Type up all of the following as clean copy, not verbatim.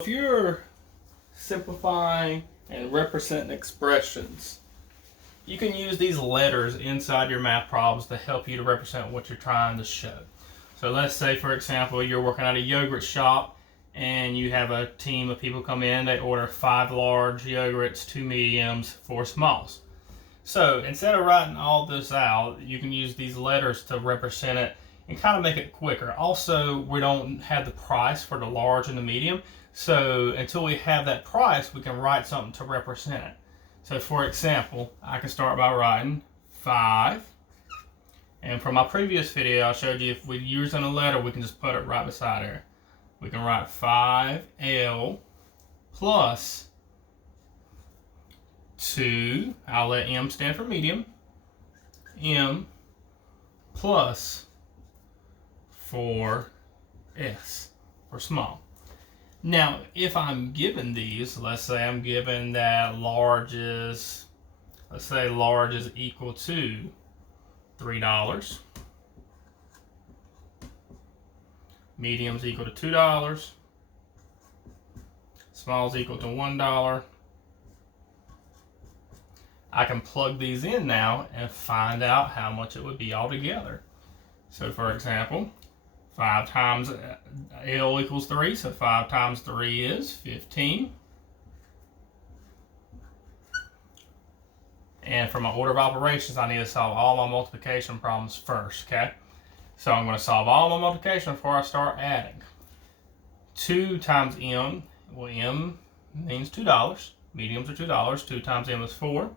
If you're simplifying and representing expressions, you can use these letters inside your math problems to help you to represent what you're trying to show. So let's say, for example, you're working at a yogurt shop and you have a team of people come in, they order 5 large yogurts, 2 mediums, 4 smalls. So instead of writing all this out, you can use these letters to represent it and kind of make it quicker. Also, we don't have the price for the large and the medium, so until we have that price, we can write something to represent it. So for example, I can start by writing 5. And from my previous video, I showed you if we're using a letter, we can just put it right beside there. We can write 5L plus 2, I'll let M stand for medium, M plus 4S for small. Now, if I'm given these, let's say I'm given that large is equal to $3. Medium's equal to $2. Small's equal to $1. I can plug these in now and find out how much it would be altogether. So for example, 5 times L equals 3, so 5 times 3 is 15. And for my order of operations, I need to solve all my multiplication problems first, okay? So I'm going to solve all my multiplication before I start adding. 2 times M, well, M means $2. Mediums are $2. 2 times M is 4.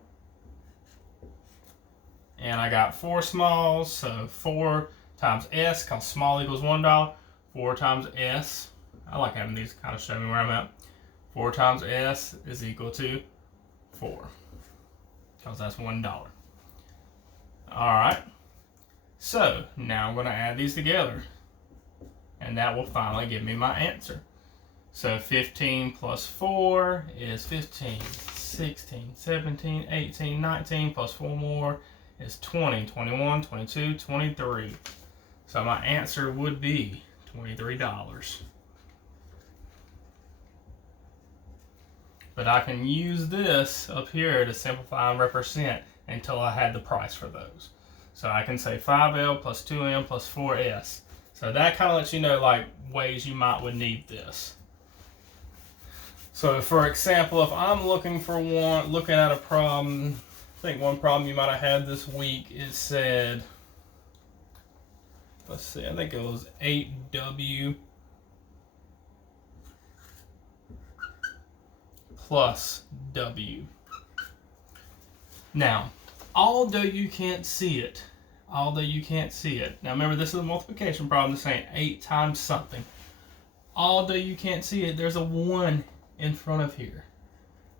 And I got 4 smalls, so 4 times S, because small equals $1. 4 times S, I like having these kind of show me where I'm at. 4 times S is equal to 4, because that's $1. Alright, so now I'm going to add these together, and that will finally give me my answer. So 15 plus 4 is 15, 16, 17, 18, 19, plus 4 more is 20, 21, 22, 23. So my answer would be $23. But I can use this up here to simplify and represent until I had the price for those. So I can say 5L plus 2M plus 4S. So that kind of lets you know like ways you would need this. So for example, if I'm looking at a problem, I think one problem you might have had this week is said, let's see, I think it was 8W plus W. Now, although you can't see it, now remember this is a multiplication problem, it's saying 8 times something. Although you can't see it, there's a 1 in front of here.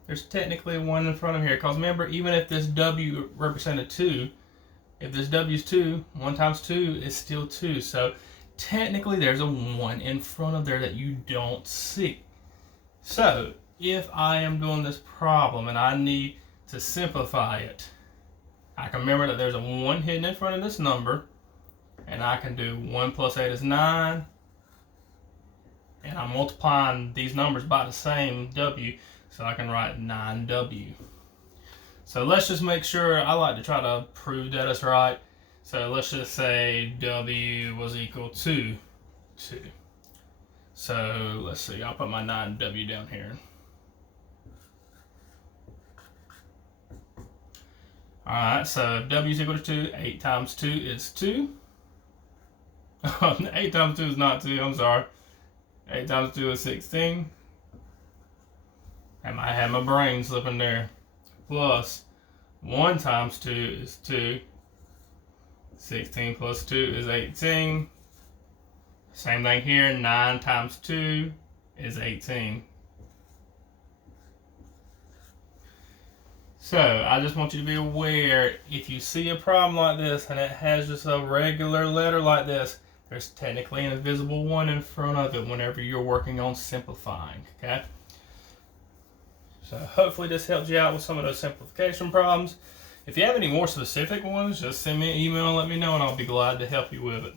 There's technically a 1 in front of here, because remember, even if this W represented 2, if this W is 2, 1 times 2 is still 2. So technically there's a 1 in front of there that you don't see. So if I am doing this problem and I need to simplify it, I can remember that there's a 1 hidden in front of this number, and I can do 1 plus 8 is 9, and I'm multiplying these numbers by the same W, so I can write 9W. So let's just make sure, I like to try to prove that it's right. So let's just say W was equal to 2. So let's see, I'll put my 9W down here. Alright, so if W is equal to 2, 8 times 2 is 2. 8 times 2 is not 2, I'm sorry. 8 times 2 is 16. I might have my brain slipping there. Plus 1 times 2 is 2. 16 plus 2 is 18. Same thing here, 9 times 2 is 18. So I just want you to be aware, if you see a problem like this and it has just a regular letter like this, there's technically an invisible 1 in front of it whenever you're working on simplifying, okay? So hopefully this helps you out with some of those simplification problems. If you have any more specific ones, just send me an email and let me know, and I'll be glad to help you with it.